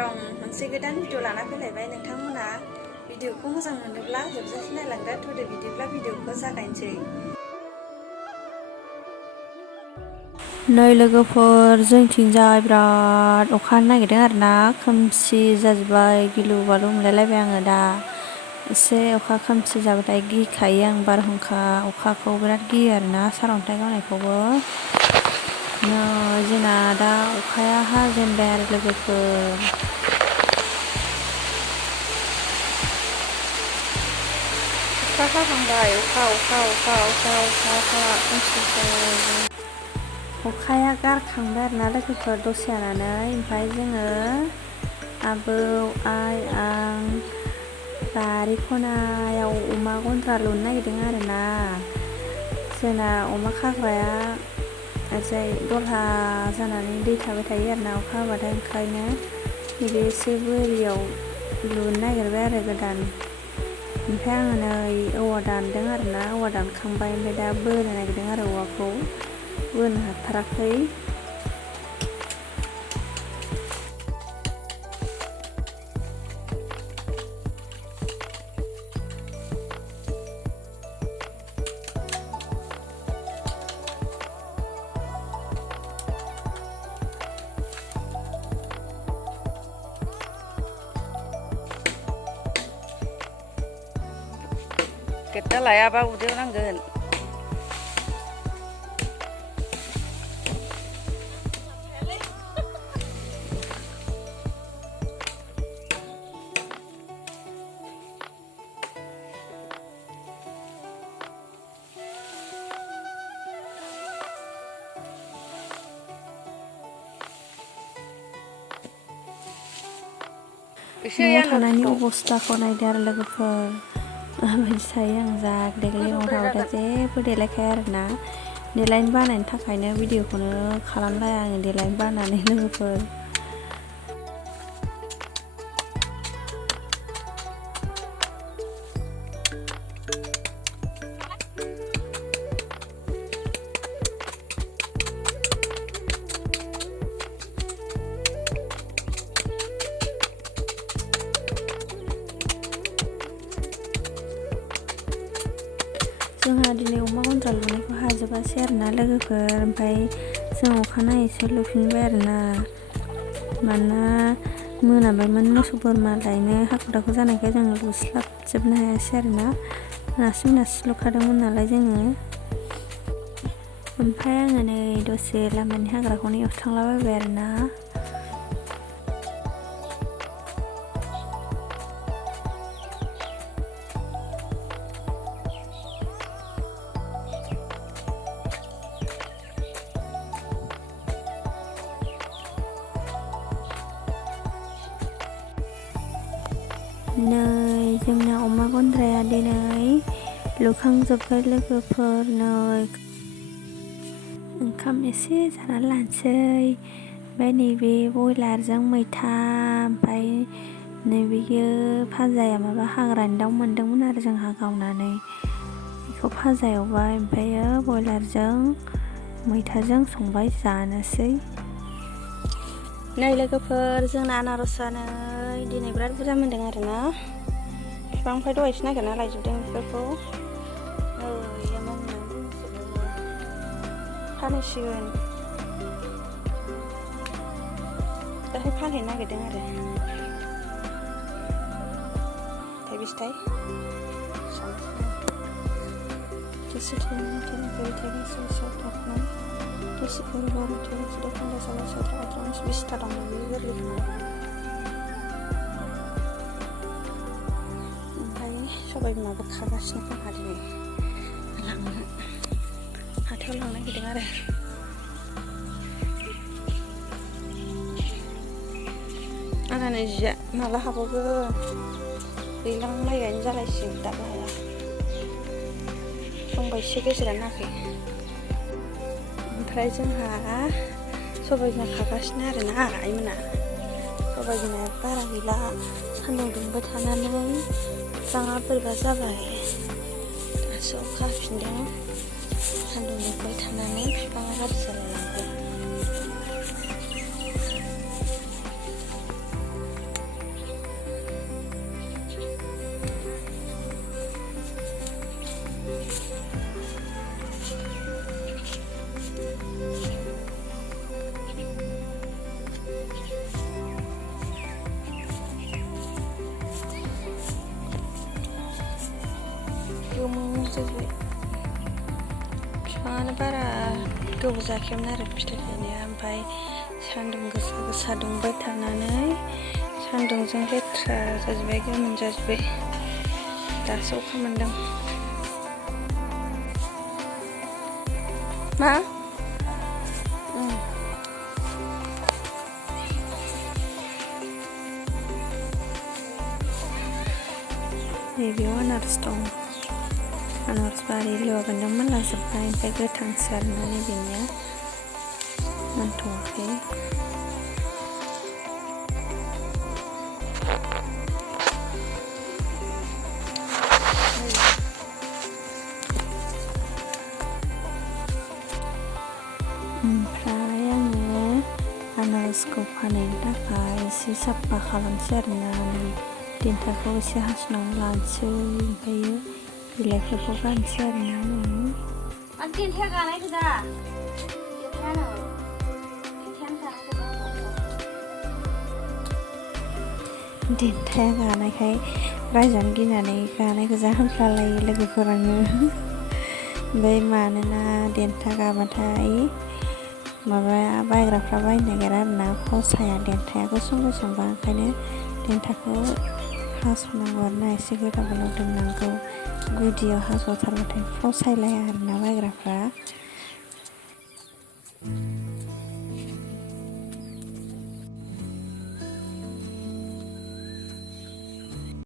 गेजेराव मोनसे गोदान भिडिअ लाना फैलायबाय नोंथांमोना भिडिअखौ मोजां मोनोब्ला जोबजासिम नायलांदो थ'दो बिदिब्ला भिडिअखौ जागायनोसै। नै लोगोफोर जोंथिंजाय बिराद अखा हानो नागिरदों आरोना खोमसि जाजोब्बाय गिलु बालु मोनलायलायबाय आङो दा एसे अखा खोमसि जाबाथाय गिखायो आं बारहुंखा अखाखौ बिराद गियो आरोना सारअन्थाइ गावनायखौबो। जोंना दा अखाया हाजेनबाय आरो लोगोफोर अखा हाहांबाय अखाया गारखांबाय आरोना लोगोफोर दसे जानानै ओमफ्राय जोङो आबौ आइ आं बारि खनायाव अमा गन्द्रा लुनो नागिरदों आरोना। जोंना अमा खाग्राया ओरैजाय दलहा जानानै दै थाबाय थायो आरोना अखा हाबाथाय ओंखायनो नैबे एसे बोरियाव लुनो नागिरबाय आरो गोदान। ओमफ्राय आङो नै औवा दानदों आरोना औवा दानखांबाय ओमफ्राय दा बोनो नागिरदों आरो औवाखौ बोनो हाथाराखै। गेटदा लायाबा उदैयाव नांगोन। न'आव थानायनि अबस्थाखौ नायदो आरो लोगोफोर माबायदि थायो आं जा देग्लायाव थाबाथाय जेबो देलायखाया आरोना देलायनो बानायनि थाखायनो भिडिअखौनो खालामलाया आङो देलायनो बानानै लोगोफोर। जोंहा दिनै अमा गन्द्रा लुनायखौ हाजोबासै आरोना लोगोफोर ओमफ्राय जों अखानायैसो लुफिनबाय आरोना मानोना मोनाबायमोन मोसौ बोरमा लायनो हाखु दाखु जानायखाय जों लुस्लाबजोबनो हायासै आरोना मोनासि लुखादोंमोन नालाय जोङो। ओमफ्राय आङो नै दसे लामानि हाग्राखौनो एवस्रांलाबायबाय आरोना। नै जोंना अमा गन्द्राया दिनै लुखांजोब्बाय लोगोफोर। नै ओंखाम एसे जानानै लानोसै ओमफ्राय नैबे बयलारजों मैथा ओमफ्राय नैबेयो फाजाया माबा हाग्रानि दाउ मोनदोंमोन आरो जोंहा गावनानै बेखौ फाजा एवबाय ओमफ्रायो बयलारजों मैथाजों संबाय जानोसै। नै लोगोफोर जोंना आनारसआनो दिनै बिराद बुरजा मोनदों आरोना बिफांनिफ्राय दहायसो नागिरना लायजोबदों बेफोरखौ। फानहैसिगोन दाहाय फानहैनो नागिरदों आरो थाइबेसे बिसथा दं बे गोरलैखौ। ओमफ्राय सबाय बिमाबो खागासिनो जोंहा दिनै लांनो हाथायाव लांनो नागिरदों आरो। आंना नै जिया माला हाबावगोन दैज्लां माइ गायनो जालायसिगोन दाबो हाया दंबाय एसे गेजेरानो नाङाखै। ओमफ्राय जोंहा सबाय बिमा खागासिनो आरोना आइमोना सबाय बिमाया बारा गैला सान्दुं दुंबाय थानानै बिफाङा बोरैबा जाबाय दासो अखा हाफिनदों सान्दुं दुंबाय थानानै बिफाङा गाज्रि जालायलांबाय। गोबाव जायाखैमोन आरो फिथाइ थायनाया ओमफ्राय सान्दुं गोसा गोसा दुंबाय थानानै सान्दुंजों लेथ्रा जाजोब्बाय गोमोन जाजोब्बाय दासो अखा मोनदों मा नैबेयाव आनारस दं आनारस बारि लगायदों मोनलाजोब्बाय ओमफ्राय गोथांसो आरोना नैबेनिया मोनथ'वाखै ओमफ्राय आङो आनारसखौ फानैनो थाखाय एसे साफा खालामसै आरोना देन्थाखौ एसे हास'नानै लानोसै ओमफ्रायो बिलाइफोरखौ गानसै आरोना आं देन्थाया गानायखौ दा देन्थाया गानायखाय रायजानो गिनानै गानाय गोजा होनफ्लालायो लोगोफोरानो ओमफ्राय मानोना देन्था गाबाथाय माबाया बायग्राफ्रा बायनो नागिरा आरोना फसाया देन्थाया गुसुं गुसुंबा ओंखायनो देन्थाखौ हास'नांगौ आरोना एसे गोलाव गोलाव दोननांगौ गुदियाव हास'थारबाथाय फसायलाया आरोना बायग्राफ्रा